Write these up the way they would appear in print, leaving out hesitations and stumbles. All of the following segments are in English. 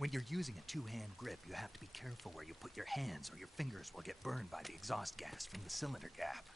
When you're using a two-hand grip, you have to be careful where you put your hands or your fingers will get burned by the exhaust gas from the cylinder gap.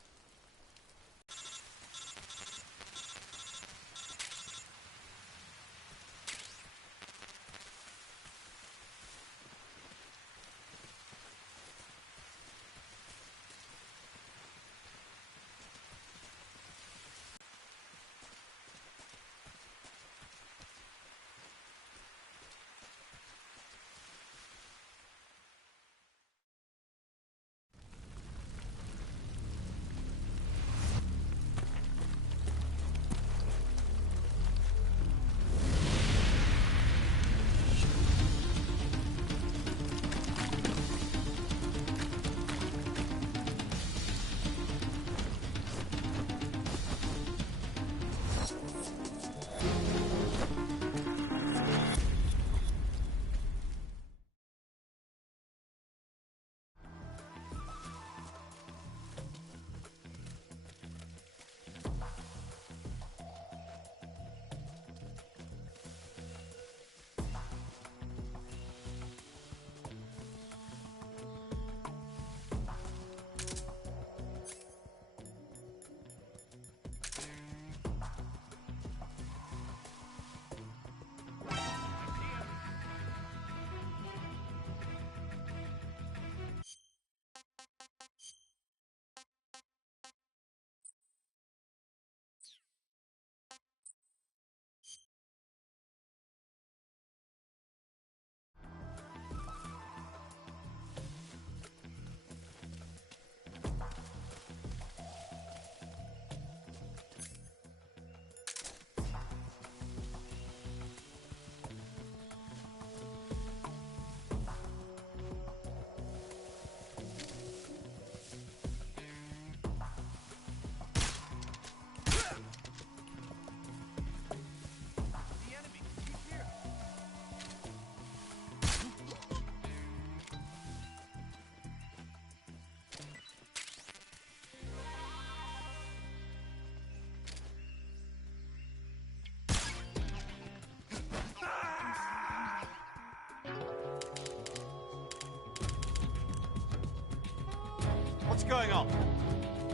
What's going on?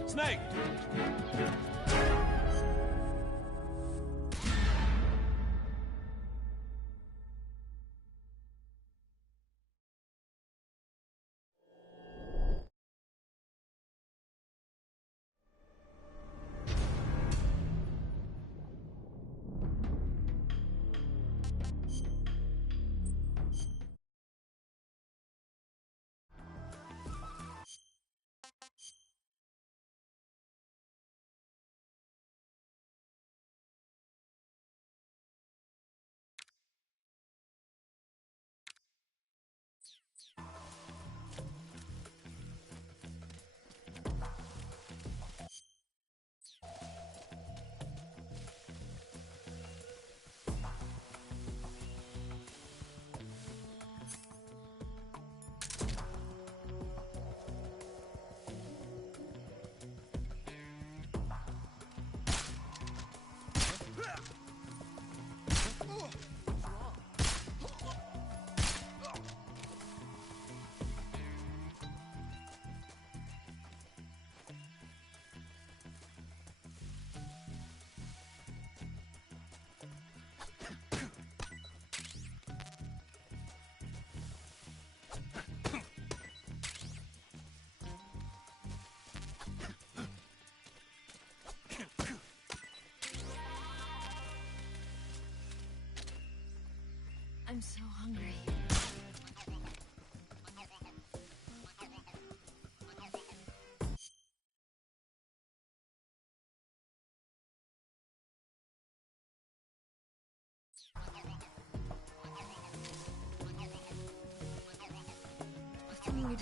Snake! I'm so hungry. Food.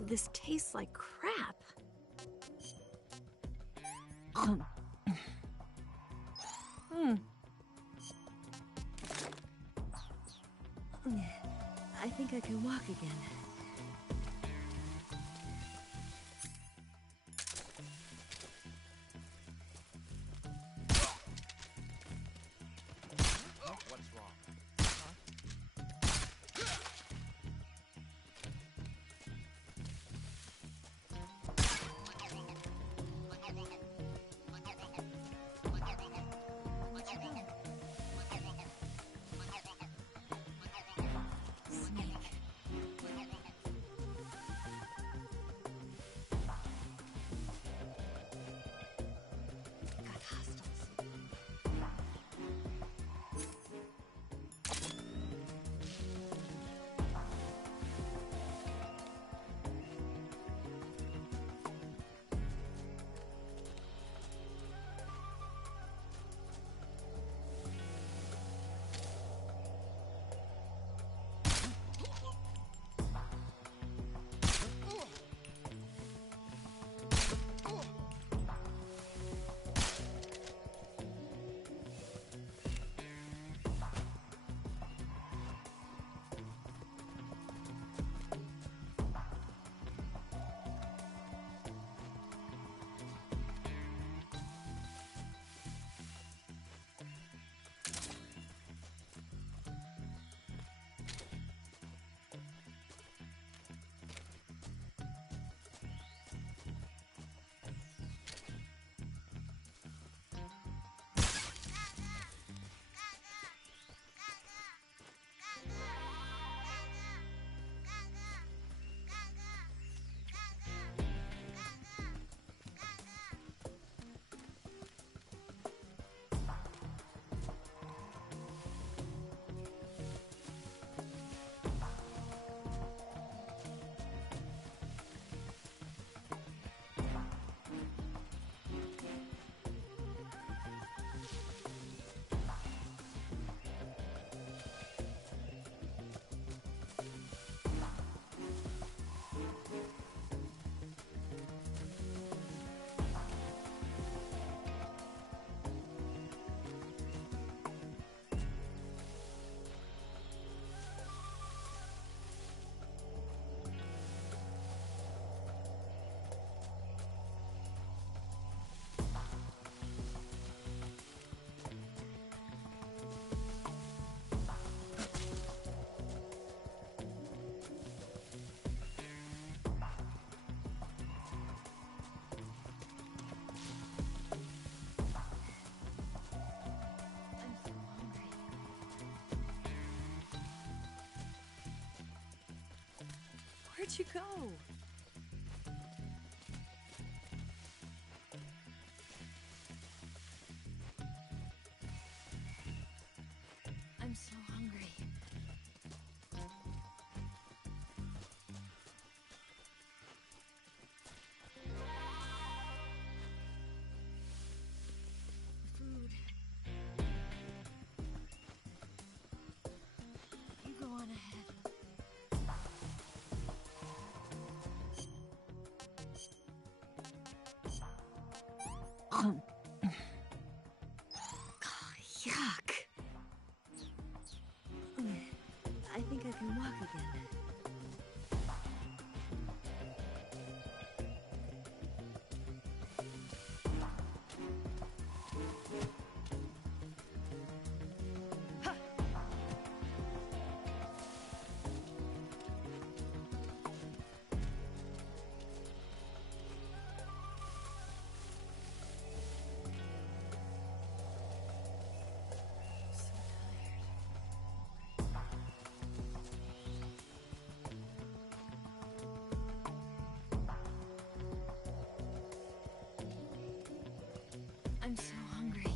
This tastes like crap. I think I can walk again. What's wrong? Got hostiles. Where'd you go? I'm so hungry. Food. You go on ahead. Yuck. I think I can walk again. I'm so hungry.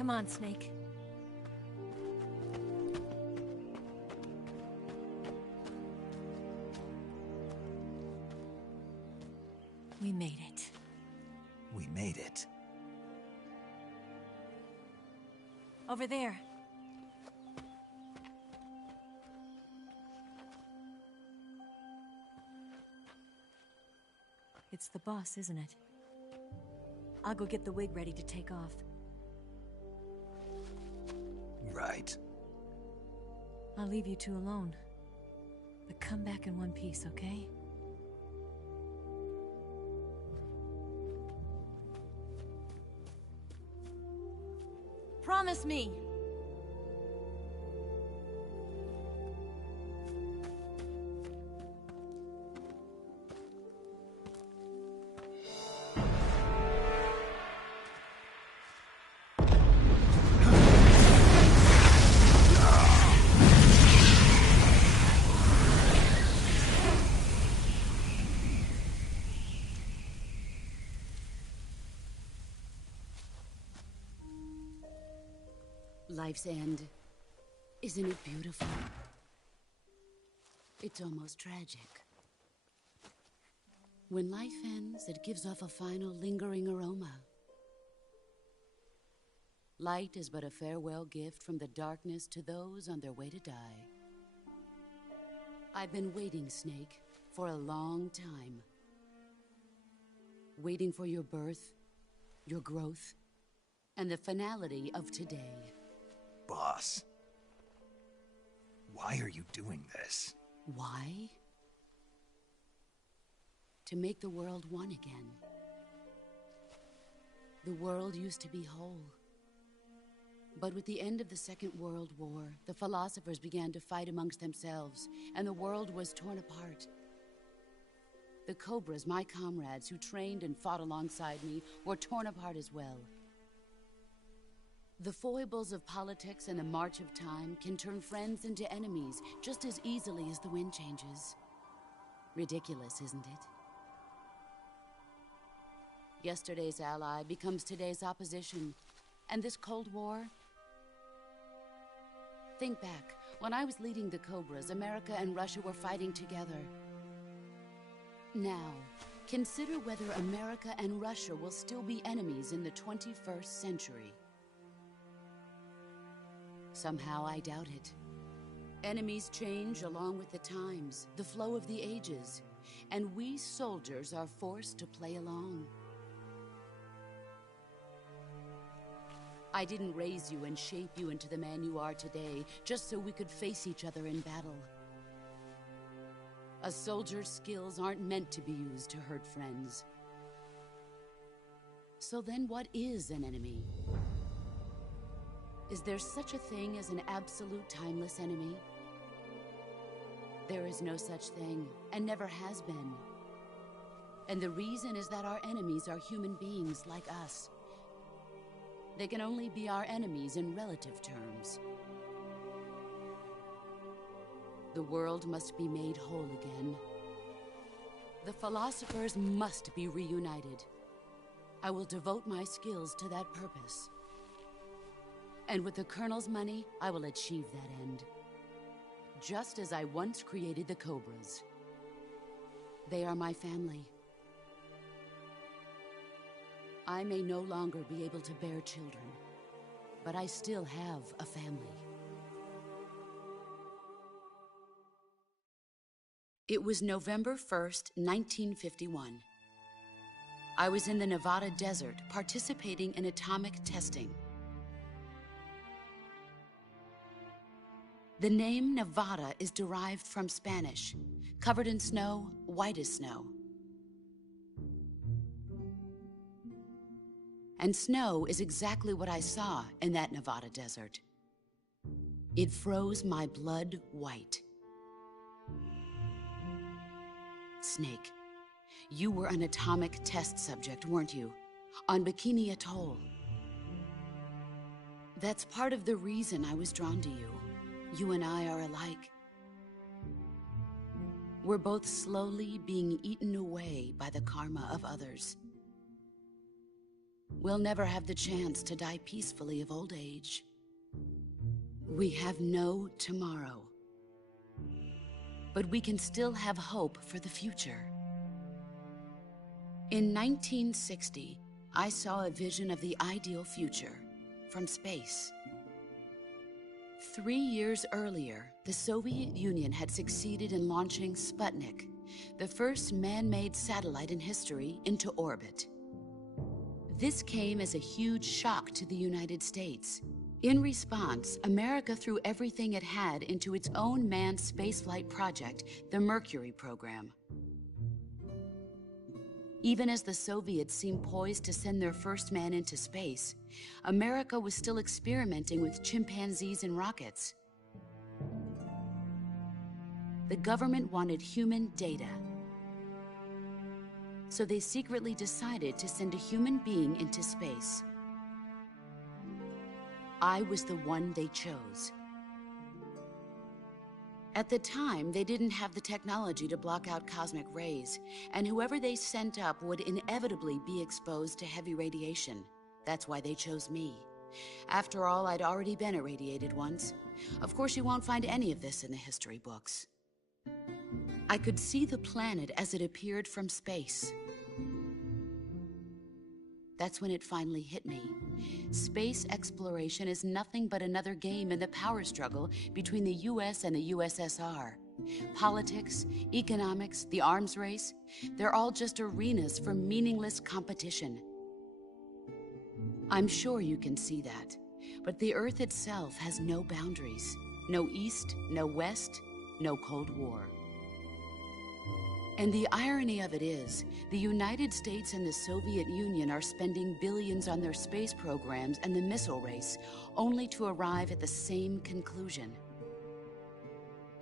Come on, Snake. We made it. We made it. Over there. It's the boss, isn't it? I'll go get the wig ready to take off. Right. I'll leave you two alone. But come back in one piece, okay? Promise me! Life's end. Isn't it beautiful? It's almost tragic. When life ends, it gives off a final lingering aroma. Light is but a farewell gift from the darkness to those on their way to die. I've been waiting, Snake, for a long time. Waiting for your birth, your growth, and the finality of today. Boss. Why are you doing this? Why? To make the world one again. The world used to be whole. But with the end of the Second World War, the philosophers began to fight amongst themselves, and the world was torn apart. The Cobras, my comrades who trained and fought alongside me, were torn apart as well. The foibles of politics and the march of time can turn friends into enemies just as easily as the wind changes. Ridiculous, isn't it? Yesterday's ally becomes today's opposition. And this Cold War? Think back. When I was leading the Cobras, America and Russia were fighting together. Now, consider whether America and Russia will still be enemies in the 21st century. Somehow I doubt it. Enemies change along with the times, the flow of the ages, and we soldiers are forced to play along. I didn't raise you and shape you into the man you are today just so we could face each other in battle. A soldier's skills aren't meant to be used to hurt friends. So then what is an enemy? Is there such a thing as an absolute timeless enemy? There is no such thing, and never has been. And the reason is that our enemies are human beings like us. They can only be our enemies in relative terms. The world must be made whole again. The philosophers must be reunited. I will devote my skills to that purpose. And with the Colonel's money, I will achieve that end. Just as I once created the Cobras. They are my family. I may no longer be able to bear children, but I still have a family. It was November 1st, 1951. I was in the Nevada desert participating in atomic testing. The name Nevada is derived from Spanish, covered in snow, white as snow. And snow is exactly what I saw in that Nevada desert. It froze my blood white. Snake, you were an atomic test subject, weren't you? On Bikini Atoll. That's part of the reason I was drawn to you. You and I are alike. We're both slowly being eaten away by the karma of others. we'll never have the chance to die peacefully of old age. We have no tomorrow. But we can still have hope for the future. In 1960, I saw a vision of the ideal future from space. 3 years earlier, the Soviet Union had succeeded in launching Sputnik, the first man-made satellite in history, into orbit. This came as a huge shock to the United States. In response, America threw everything it had into its own manned spaceflight project, the Mercury program. Even as the Soviets seemed poised to send their first man into space, America was still experimenting with chimpanzees and rockets. The government wanted human data. So they secretly decided to send a human being into space. I was the one they chose. At the time, they didn't have the technology to block out cosmic rays, and whoever they sent up would inevitably be exposed to heavy radiation. That's why they chose me. After all, I'd already been irradiated once. Of course, you won't find any of this in the history books. I could see the planet as it appeared from space. That's when it finally hit me. Space exploration is nothing but another game in the power struggle between the US and the USSR. Politics, economics, the arms race, they're all just arenas for meaningless competition. I'm sure you can see that, but the Earth itself has no boundaries. No East, no West, no Cold War. And the irony of it is, the United States and the Soviet Union are spending billions on their space programs and the missile race, only to arrive at the same conclusion.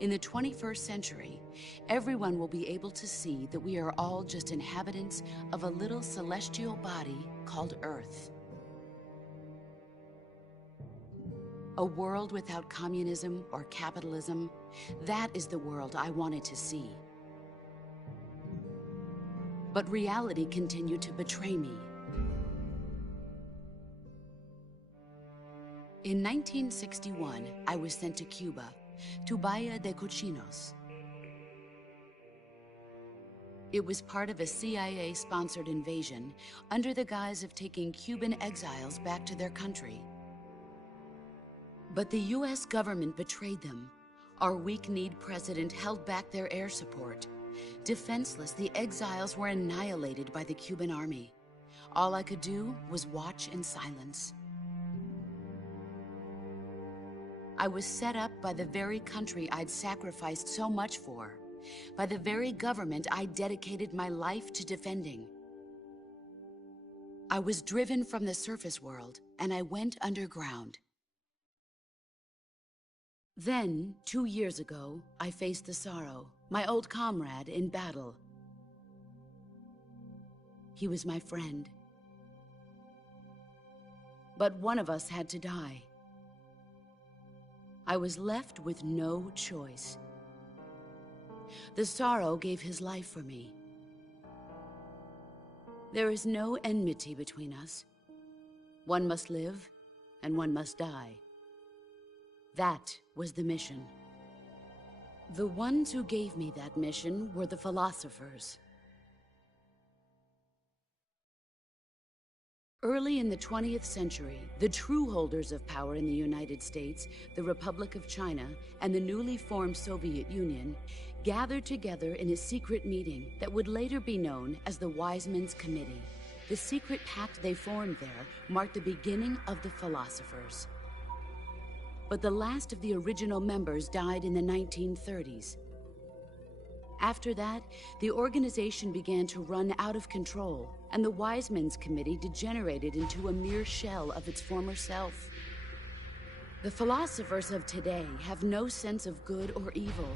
In the 21st century, everyone will be able to see that we are all just inhabitants of a little celestial body called Earth. A world without communism or capitalism, that is the world I wanted to see. But reality continued to betray me. In 1961, I was sent to Cuba, to Bahia de Cochinos. It was part of a CIA-sponsored invasion under the guise of taking Cuban exiles back to their country. But the US government betrayed them. Our weak-kneed president held back their air support. Defenseless, the exiles were annihilated by the Cuban army. All I could do was watch in silence. I was set up by the very country I'd sacrificed so much for, by the very government I dedicated my life to defending. I was driven from the surface world, and I went underground. Then, 2 years ago, I faced the Sorrow, my old comrade in battle. He was my friend. But one of us had to die. I was left with no choice. The Sorrow gave his life for me. There is no enmity between us. One must live, and one must die. That was the mission. The ones who gave me that mission were the philosophers. Early in the 20th century, the true holders of power in the United States, the Republic of China, and the newly formed Soviet Union gathered together in a secret meeting that would later be known as the Wise Men's Committee. The secret pact they formed there marked the beginning of the philosophers. But the last of the original members died in the 1930s. After that, the organization began to run out of control, and the Wise Men's Committee degenerated into a mere shell of its former self. The philosophers of today have no sense of good or evil.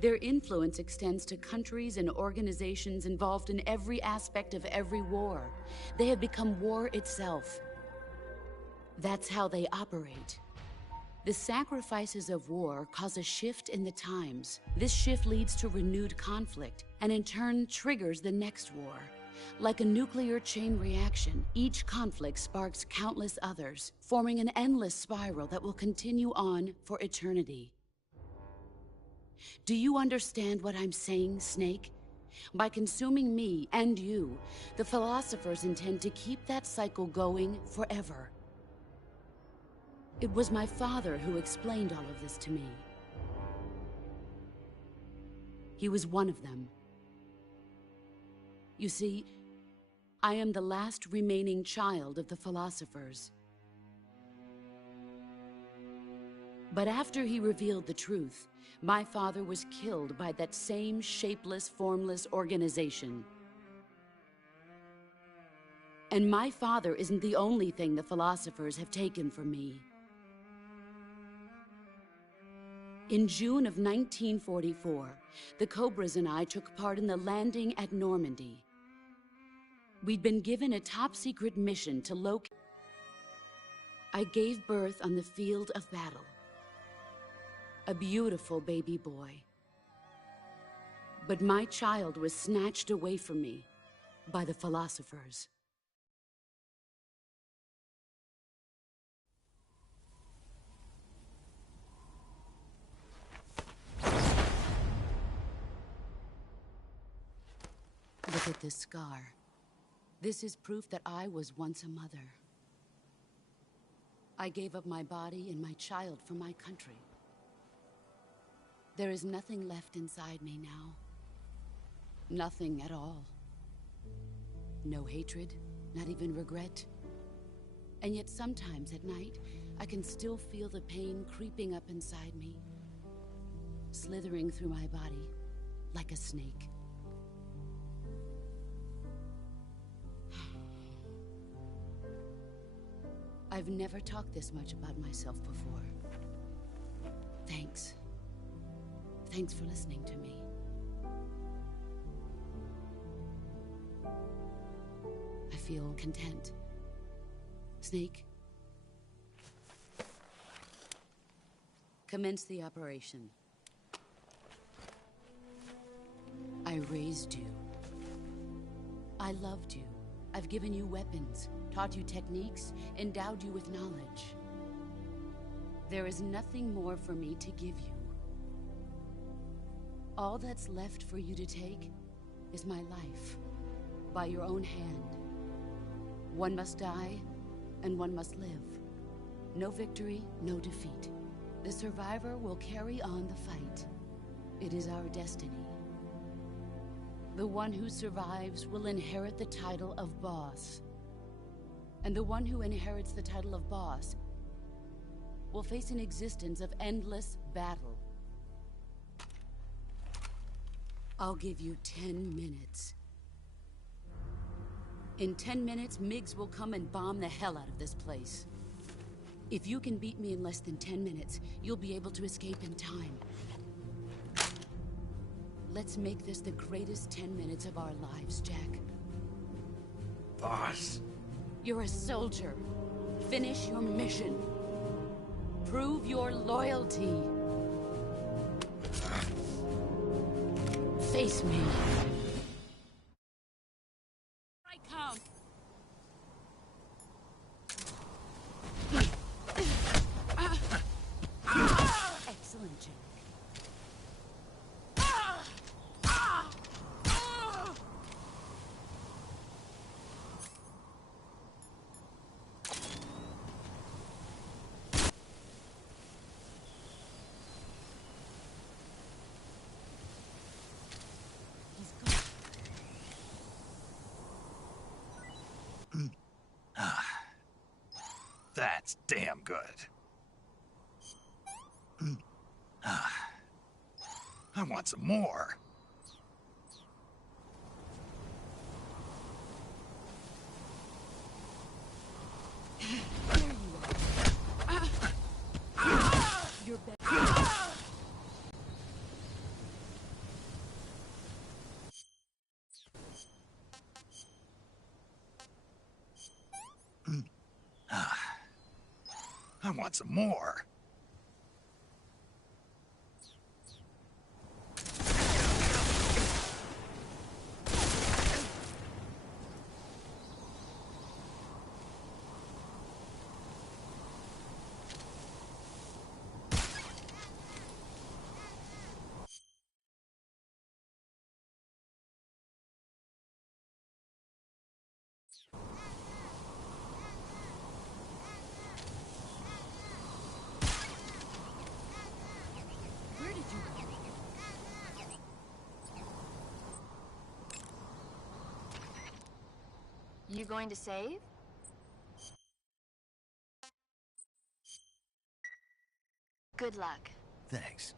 Their influence extends to countries and organizations involved in every aspect of every war. They have become war itself. That's how they operate. The sacrifices of war cause a shift in the times. This shift leads to renewed conflict, and in turn triggers the next war. Like a nuclear chain reaction, each conflict sparks countless others, forming an endless spiral that will continue on for eternity. Do you understand what I'm saying, Snake? By consuming me and you, the philosophers intend to keep that cycle going forever. It was my father who explained all of this to me. He was one of them. You see, I am the last remaining child of the philosophers. But after he revealed the truth, my father was killed by that same shapeless, formless organization. And my father isn't the only thing the philosophers have taken from me. In June of 1944, the Cobras and I took part in the landing at Normandy. We'd been given a top-secret mission to locate... I gave birth on the field of battle. A beautiful baby boy. But my child was snatched away from me by the philosophers. Look at this scar. This is proof that I was once a mother. I gave up my body and my child for my country. There is nothing left inside me now. Nothing at all. No hatred, not even regret. And yet sometimes at night, I can still feel the pain creeping up inside me, slithering through my body like a snake. I've never talked this much about myself before. Thanks. Thanks for listening to me. I feel content. Snake, commence the operation. I raised you. I loved you. I've given you weapons, taught you techniques, endowed you with knowledge. There is nothing more for me to give you. All that's left for you to take is my life, by your own hand. One must die, and one must live. No victory, no defeat. The survivor will carry on the fight. It is our destiny. The one who survives will inherit the title of boss. And the one who inherits the title of boss will face an existence of endless battle. I'll give you 10 minutes. In 10 minutes, MiGs will come and bomb the hell out of this place. If you can beat me in less than 10 minutes, you'll be able to escape in time. Let's make this the greatest 10 minutes of our lives, Jack. Boss. You're a soldier. Finish your mission. Prove your loyalty. Face me. I come. Excellent, Jack. That's damn good. I want some more. You're better. I want some more. You going to save? Good luck. Thanks.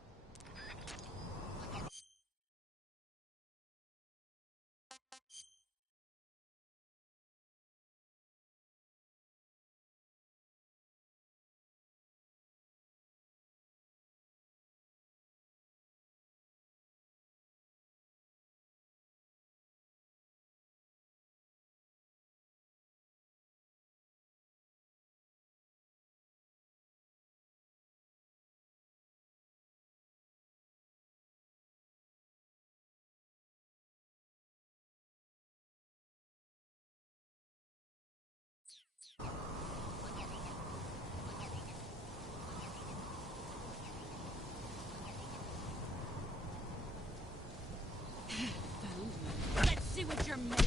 Let's see what you're made of.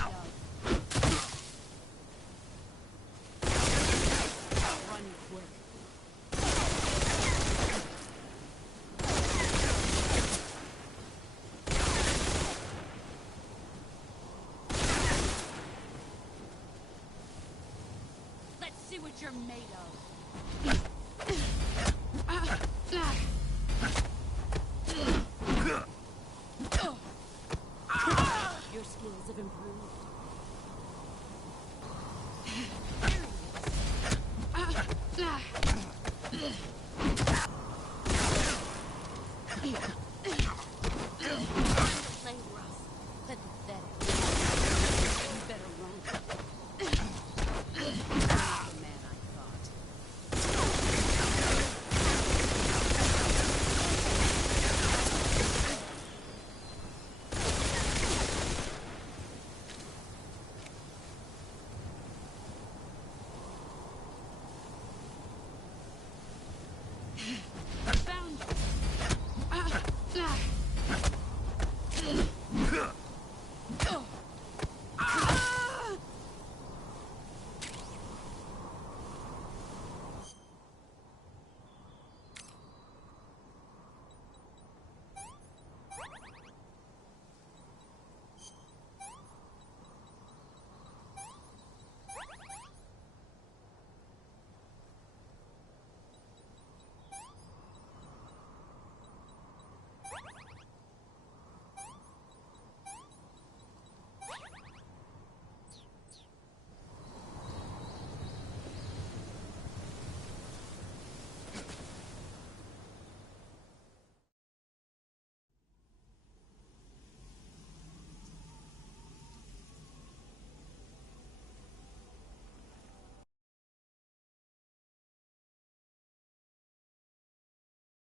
Run quick. Let's see what you're made of. Your skills have improved.